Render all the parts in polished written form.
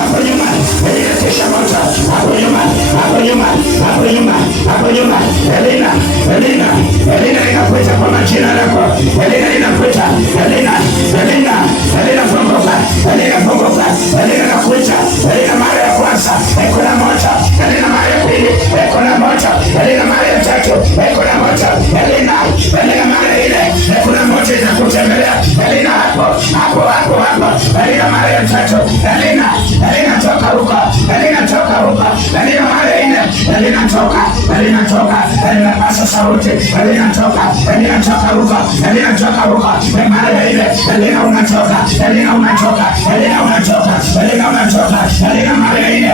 hapo nyuma, kisha moto hapo nyuma, hapo nyuma, hapo nyuma, hapo nyuma. Elina inakuita kwa majina yako. Elina inakuita. Elina funguka. Elina nakuita. Elina mara ya kwanza kuna moto. Elina mara ya pili kuna moto. Elina mara ya tatu kuna moto. Elina mara ile kuna moto itakutembelea. Elina hapo. Elina mara ya tatu. Elina toka huko. Elina mara ile. Elina toka. Elina pasa sauti. Elina toka huko. Mara ile. Elina unatoka. Elina mara ile.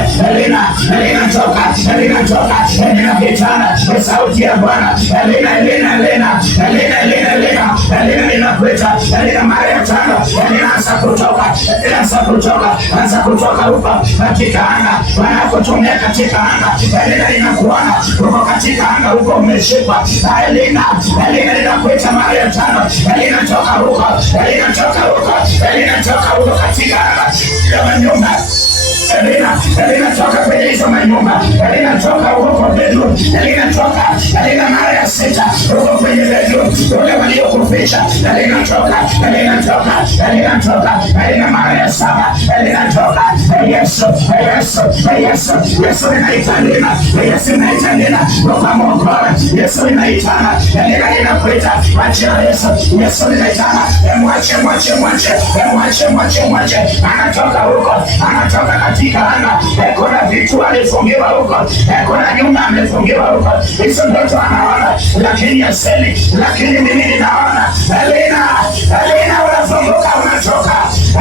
Elina toka. Elina kitana. Sauti ya Bwana. Elina inakuita. Elina mara ya tano. Elina anza kutoka huko katika anga. Wanakutumia katika anga. Elina inakuona huko katika anga huko umeshikwa. Elina inakuita mara ya tano. Elina toka huko katika anga ya manyumba. Elina toka kwenye hizo manyumba. Elina toka huko bedroom. Elina mara ya sita huko kwenye bedroom. Wale waliokufisha. Elina toka. Elina mara ya saba. Elina toka. Yesu inaita Elina. Roka mwokoa. Yesu inaitana. Elina inakuita. Wachia Yesu inaitana. Mwache. Anatoka huko. Katika anga. Kuna vitu alifungiwa huko. Kuna nyumba amefungiwa huko. Hizo ndoto anaona. Lakini mimi ninaona. Elina unafunguka unatoka.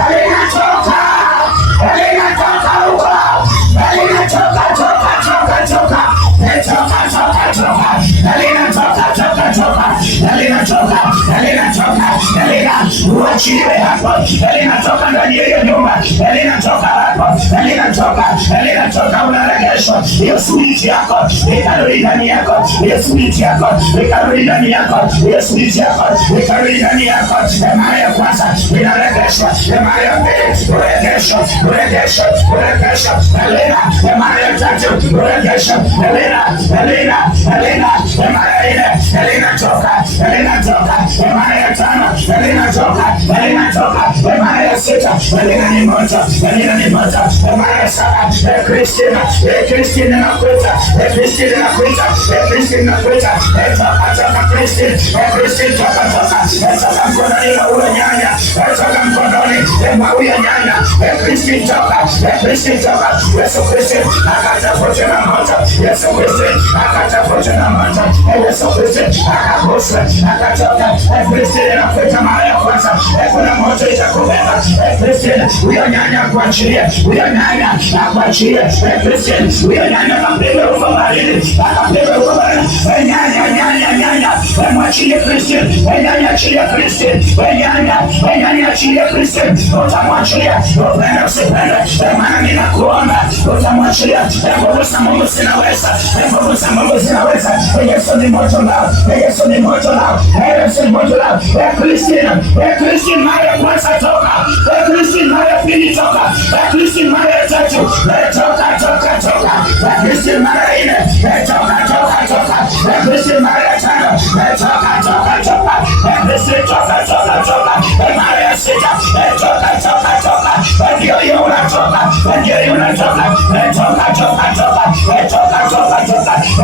Elina toka huko. Elina toka. Elina uachiliwe hapo. Elina toka ndani ya nyumba. Elina toka hapo. Elina toka unaregeshwa. Hiyo switch yako ikarudi ndani yako. Hiyo switch yako ikarudi ndani yako. Hiyo switch yako ikarudi ndani yako. Mara ya kwanza inaregeshwa. Mara ya pili uregeshwa. Elina mara ya tatu uregeshwa. Elina mara ya nne. Elina toka. Mara ya tano. Elina toka. Mara ya sita. Elina ni moto. Mara ya saba. Christine nakuita. Toka Christine toka mkononi uwe nyanya. Toka mkononi uwe nyanya. Christine toka. Yesu Kristo akatafuta na moto. Yesu Kristo akaguswa akatoka. Christine nakuita mara ya kwanza. Kuna moto itakubeba. Christine huyo nyanya akuachilie. Christine huyo nyanya akambebe huko baharini. Nyanya mwachilie Christine. Nyanya achilie Christine. Nyanya achilie Christine. Utamwachilia upende usipende. Maana ninakuomba utamwachilia. Nguvu za Mungu zinaweza. Yesu ni moto lao. Christine mara ya kwanza toka. Christine mara ya pili toka. Christine mara ya tatu toka. Christine mara ya nne toka. Christine mara ya tano toka. Christine toka. Mara ya sita toka. Ndio hiyo unatoka.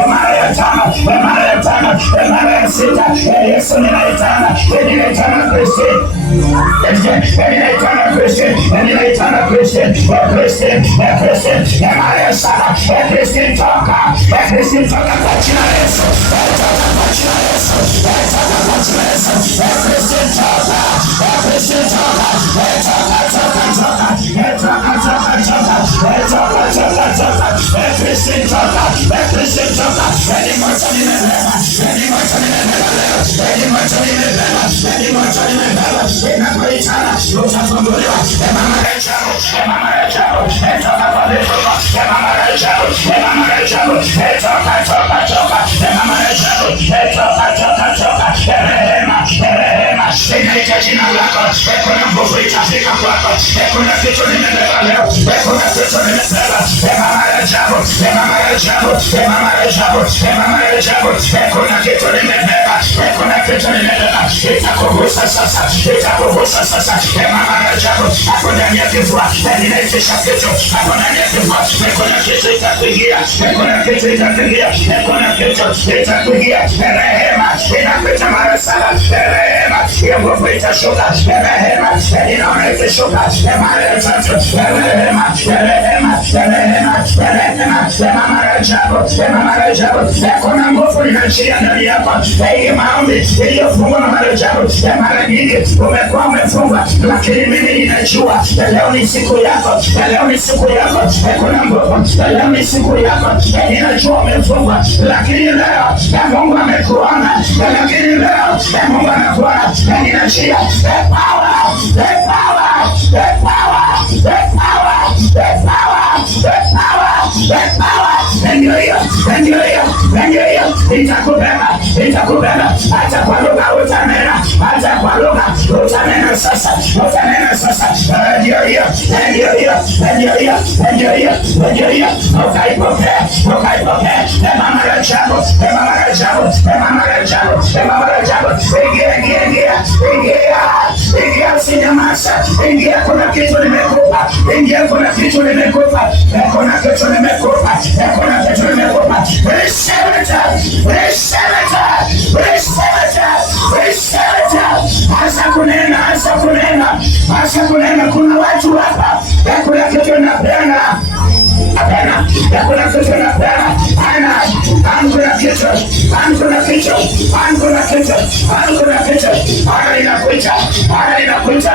Mara ya tano. Mara ya sita. Yesu ninaitana Christine. Christine. Mara ya saba. Christine toka. Kwa jina la Yesu. Christine toka. ninaita jina lako. Kuna nguvu itafika kwako. Kuna kitu nimebeba leo. Kuna kitu nimebeba. Mama ya ajabu, mama ya ajabu, mama ya ajabu, mama ya ajabu. Kuna kitu nimebeba. Kuna kitu nimebeba. Itakugusa sasa, itakugusa sasa. Mama ya ajabu, hapo ndani ya kifua. Ninaitisha kitu. Hapo ndani ya kifua. Kuna kitu itakuingia. Kuna kitu itakuingia. Kuna kitu itakuingia. Rehema inapita mara saba. Rehema ya nguvu itashuka. Rehema inaona itashuka. Mara ya tatu. Rehema, rehema, rehema, rehema. Mama ya ajabu, mama ya ajabu. Kuna nguvu inaachia ndani yako. Hii maombi iliyofungwa na mara ya ajabu. Mara nyingi umekuwa umefungwa, lakini mimi ninajua leo ni siku yako. Leo ni siku yako. Kuna nguvu. Leo ni siku yako. Ninajua umefungwa, lakini leo Mungu amekuona. Lakini leo Mungu amekuona. Ninachia the power, the power, the power, the power, the power, the power, the power. Ndio hiyo, ndio hiyo, ndio hiyo. Itakubeba, itakubeba. Hata kwa lugha utanena, hata kwa lugha utanena sasa, utanena sasa. Ndio hiyo, ndio hiyo, ndio hiyo, ndio hiyo, ndio hiyo. Ukaipokea, ukaipokea. Mama ya ajabu, mama ya ajabu, mama ya ajabu, mama ya ajabu. Ingia, ingia, ingia, ingia, ingia, usinyamaza. Ingia, kuna kitu nimekupa. Ingia, kuna kitu nimekupa. Kuna kitu nimekupa. Kuna kitu nimekupa. Receive it, receive it, receive it, receive it. Asa kunena, asa kunena, asa kunena. Kuna watu hapa. Kuna kitu napenda. Apana, kuna kitu napenda. Ana, kuna kitu, kuna kitu, kuna kitu, kuna kitu. Ana inakuita, ana inakuita,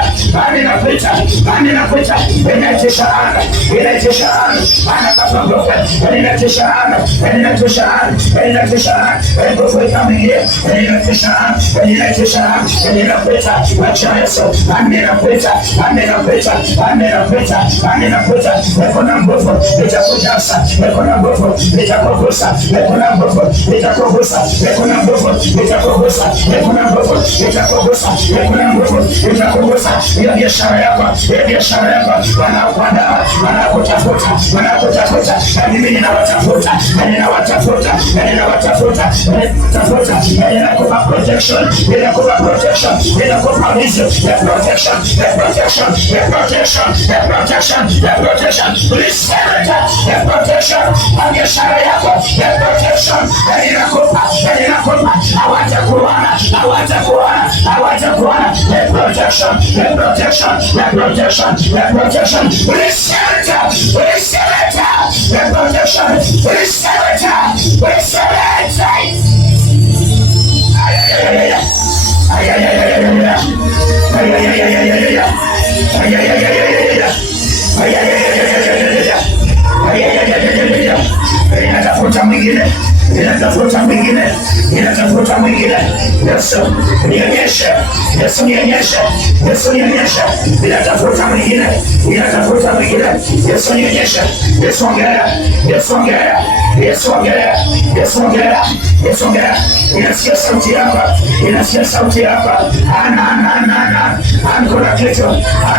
ana inakuita, ana inakuita. Inaitisha anga, inaitisha anga. Ana kapangoka, inaitisha anga, inaitisha anga, inaitisha anga. Nguvu ikamwingia, inaitisha anga, inaitisha anga, inakuita. Wacha Yesu, ana inakuita, ana inakuita, ana inakuita, ana inakuita. Kuna nguvu itakujaza, kuna nguvu itakugusa, kuna nguvu itakugusa, kuna nguvu itakugusa, kuna nguvu itakugusa, kuna nguvu itakugusa. Hiyo biashara yako, hiyo biashara yako, wanakuandaa, wanakutafuta, wanakutafuta. Mimi ninawatafuta, ninawatafuta, ninawatafuta, ninatafuta, ninakupa protection, ninakupa protection, ninakupa protection, protection, protection, protection, protection, protection. Receive the protection of biashara yako, the protection ninakupa, ninakupa. Hawatakuona, hawatakuona, hawatakuona. The protection, the protection, the protection, the protection. Receive it, receive it, the protection. Receive it, receive it. Ay, ay, ay, ay, ay, ay, ay, ay, ay, ay, ay, ay, ay, ay, ay, inatafuta mwingine, inatafuta mwingine, inatafuta mwingine. Yesu nionyeshe, Yesu nionyeshe, Yesu nionyeshe. Inatafuta mwingine, inatafuta mwingine. Yesu nionyeshe, Yesu ongea, Yesu ongea, Yesu ongea, Yesu ongea, Yesu ongea. Inasikia sauti yako, inasikia sauti yako. Ana, ana, ana, ana. Kuna kitu,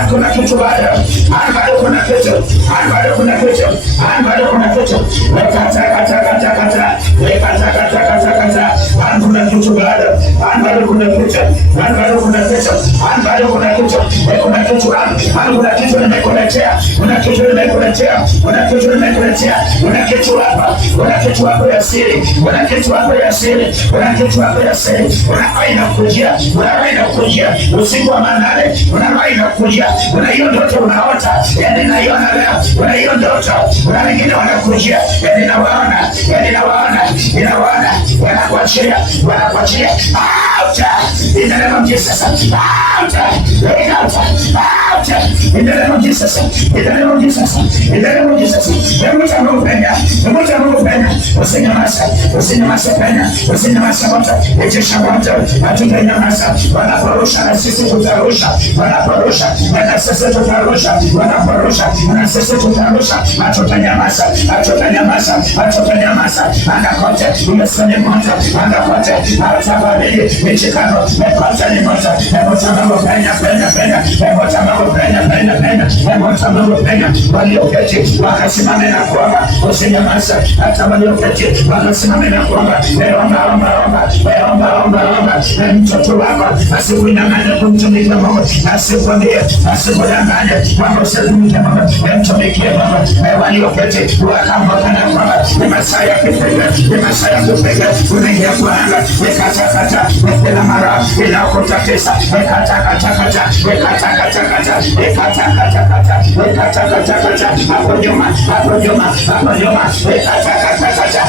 kuna kitu bado, bado kuna kitu, bado kuna kitu, bado kuna kitu. Kata, kata, kata, kata, kata, kata, kata, kata. Kuna kitu bado, bado kuna kitu, bado kuna kitu, bado kuna kitu, kuna kitu, kuna kitu nimekuletea, kuna kitu nimekuletea, kuna kitu nimekuletea, kuna kitu hapa, kuna kitu hapa ya siri, kuna kitu hapa ya siri, kuna kitu hapa ya siri. Kuna inakujia, kuna inakujia usiku wa manane, kuna inakujia, kuna hiyo ndoto unaota, yani naiona leo, kuna hiyo ndoto, kuna wengine wanakujia, yani nawaona, yani nawaona, ninawaona, wanakuachia, wanakuachia. Out! In the name of Jesus, out! Out! Out. In the name of Jesus. In the name of Jesus. In the name of Jesus. Emuta Mungu penya. Emuta Mungu penya. Usinyamaze. Usinyamaze penya. Usinyamaze moto. Itisha moto. Hatunyamaza. Wanaporusha na sisi tutarusha. Wanaporusha na sisi tutarusha. Wanaporusha na sisi tutarusha. Hatutanyamaza. Hatutanyamaza. Hatutanyamaza. Anga kote. Umesoni moto. Anga kote. Hatabadili. Michikano. Mekota ni moto. Emuta Mungu penya. Penya. Penya. Emuta Mungu penya. Penya. Penya. Emuta Mungu penya. Walioketi. Wakasimame na kuomba. Usinyamaza. Hata walioketi. Wakasimame na kuomba. Omba. Mtoto wako asikunyang'anye kumtumikia Mungu, asikwambie, asikudanganye kwamba usimtumikie Mungu, mtumikie Mungu. Walioketi wakaamka na kwamba ni masaa ya kupiga, ni masaa ya kupiga, unaingia kwa anga, wekatakata, wekela mara, inakutatisa, wekatakata, hapo nyuma, wekatakata,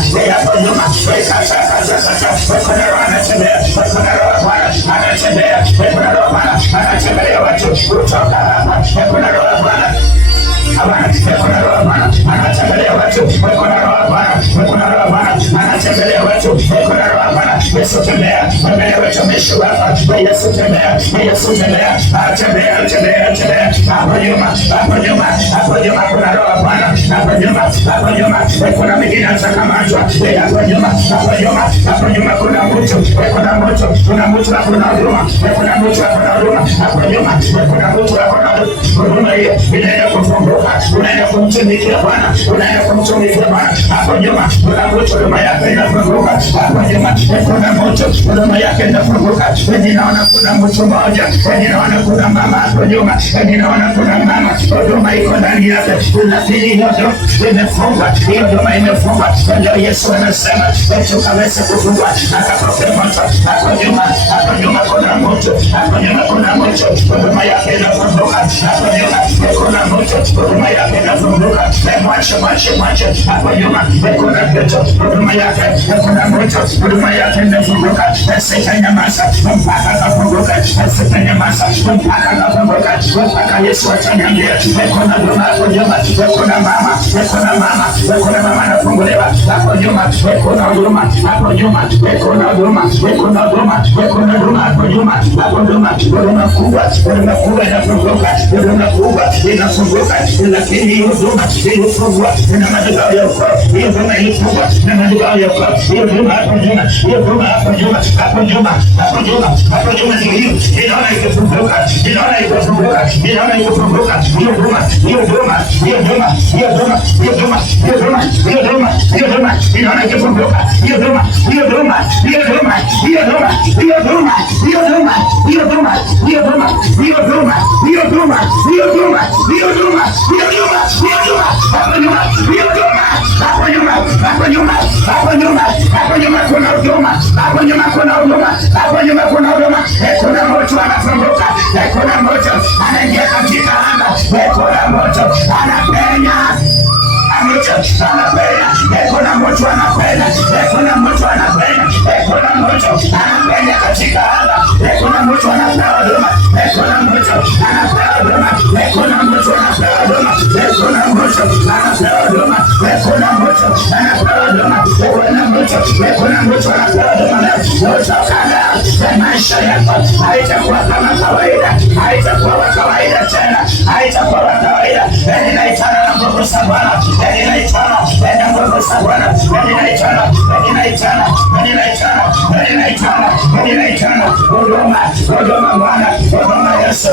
anatembea watu kutoka hapa. Kuna roho Bwana anatembelea watu. Kuna roho Bwana anatembelea watu. Kuna roho Bwana. Yesu tembea mbele wetu, mwisho hapa. Yesu tembea. Tembea hapo nyuma. Kuna roho Bwana hapo nyuma. Kuna mwingine atakamatwa hapo nyuma. Kuna mtu na kuna huruma. Hapo nyuma. Kuna mtu huruma hiyo inaenda kufunguka. Unaenda kumtumikia Bwana. Hapo nyuma kuna mtu huruma yake inafunguka. Hapo nyuma kuna mtu huruma yake inafunguka. Ninaona kuna mtu mmoja, ninaona kuna mama hapo nyuma, ninaona kuna mama huruma iko ndani yake. Lakini hiyo imefungwa, imefungwa. Ndio Yesu anasema tukaweze kufungwa akapokea moto. Hapo nyuma kuna mtu huruma yake inafunguka. Hapo nyuma kuna mtu huruma yake inafunguka. Mwache hapo nyuma kuna mtu huruma yake, kuna mtu huruma yake inafunguka. Sitanyamaza mpaka akafunguka. Mpaka Yesu ataniambia kuna huruma hapo nyuma. Kuna mama anafunguliwa hapo nyuma. Kuna huruma hapo nyuma. Kuna huruma hapo nyuma. Huruma kubwa inafunguka. Lakini hiyo huruma ilifungwa na madhabahu ya ukoo. Hiyo huruma ilifungwa na madhabahu ya ukoo. Hiyo huruma hapo nyuma ndio hiyo. Inaona ikifunguka. Hiyo huruma inaona ikifunguka. Kuna moto anafunguka. Kuna moto anaingia katika anga. Kuna moto anapenya. Kuna moto anapenya katika anga. Kuna moto anapewa huduma. Kuna moto anapewa huduma. Kuna moto anapewa huduma. Maisha yako haitakuwa kama kawaida. Haitakuwa kawaida tena. Ninaitana na nguvu za Bwana. Huduma Bwana. Huduma Yesu.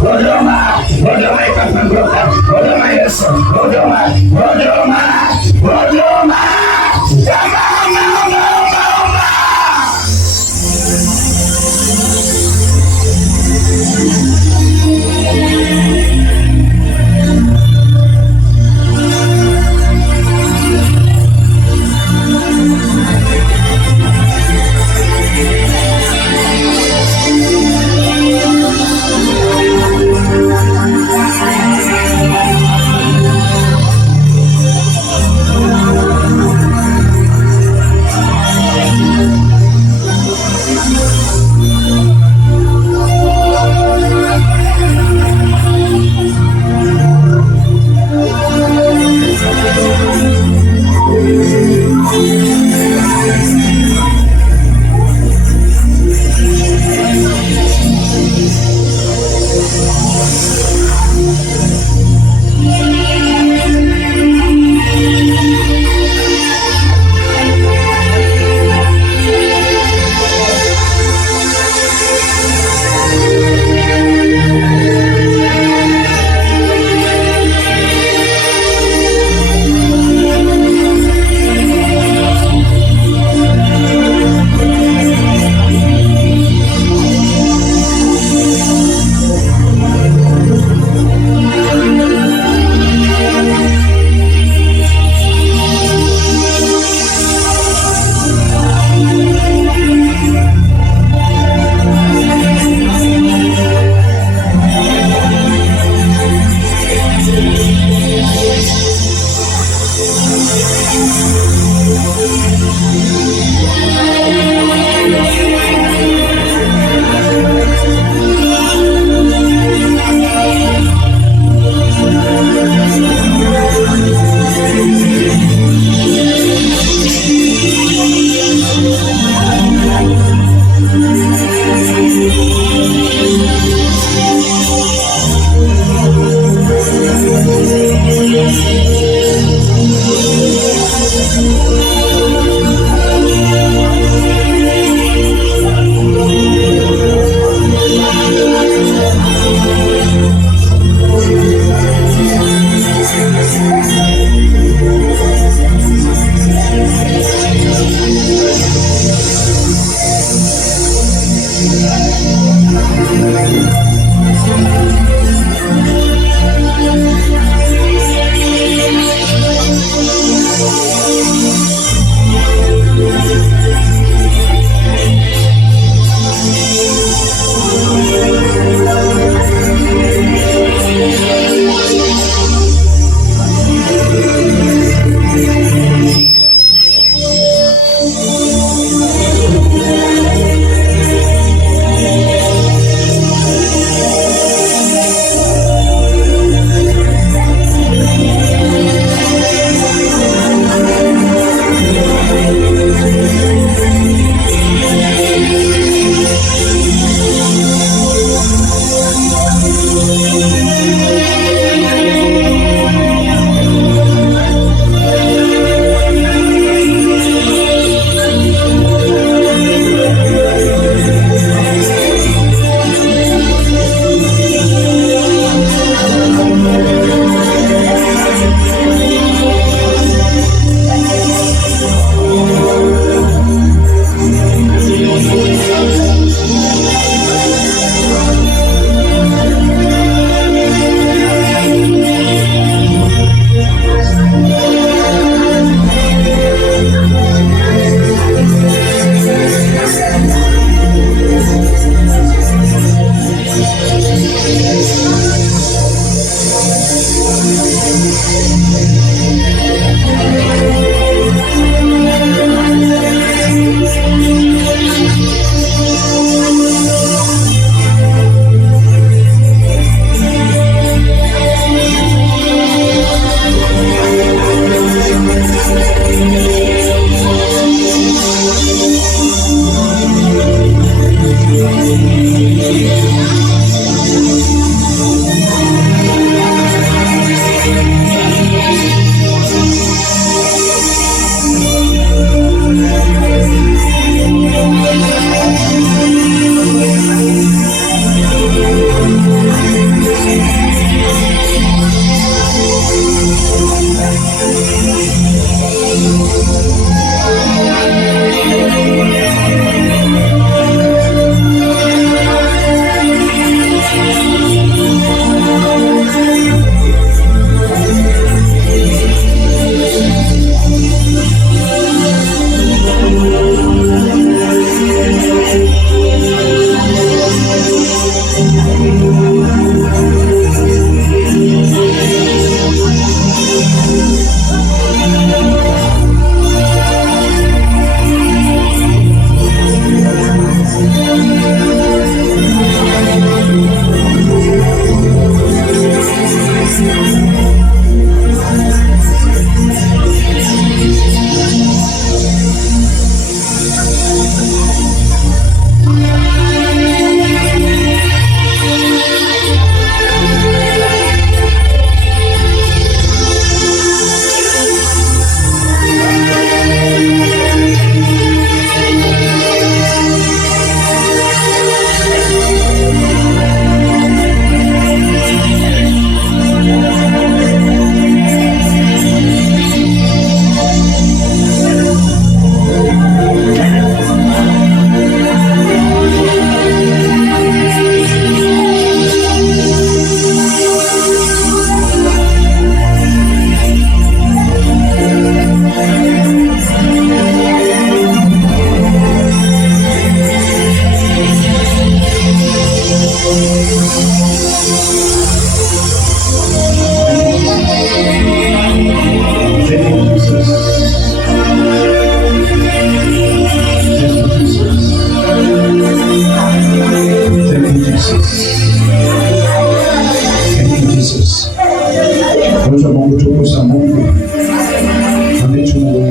Huduma ikafunguka. Huduma Yesu. Huduma.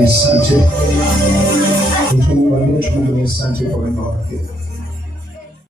Asante. Mungu, asante kwa wema wake.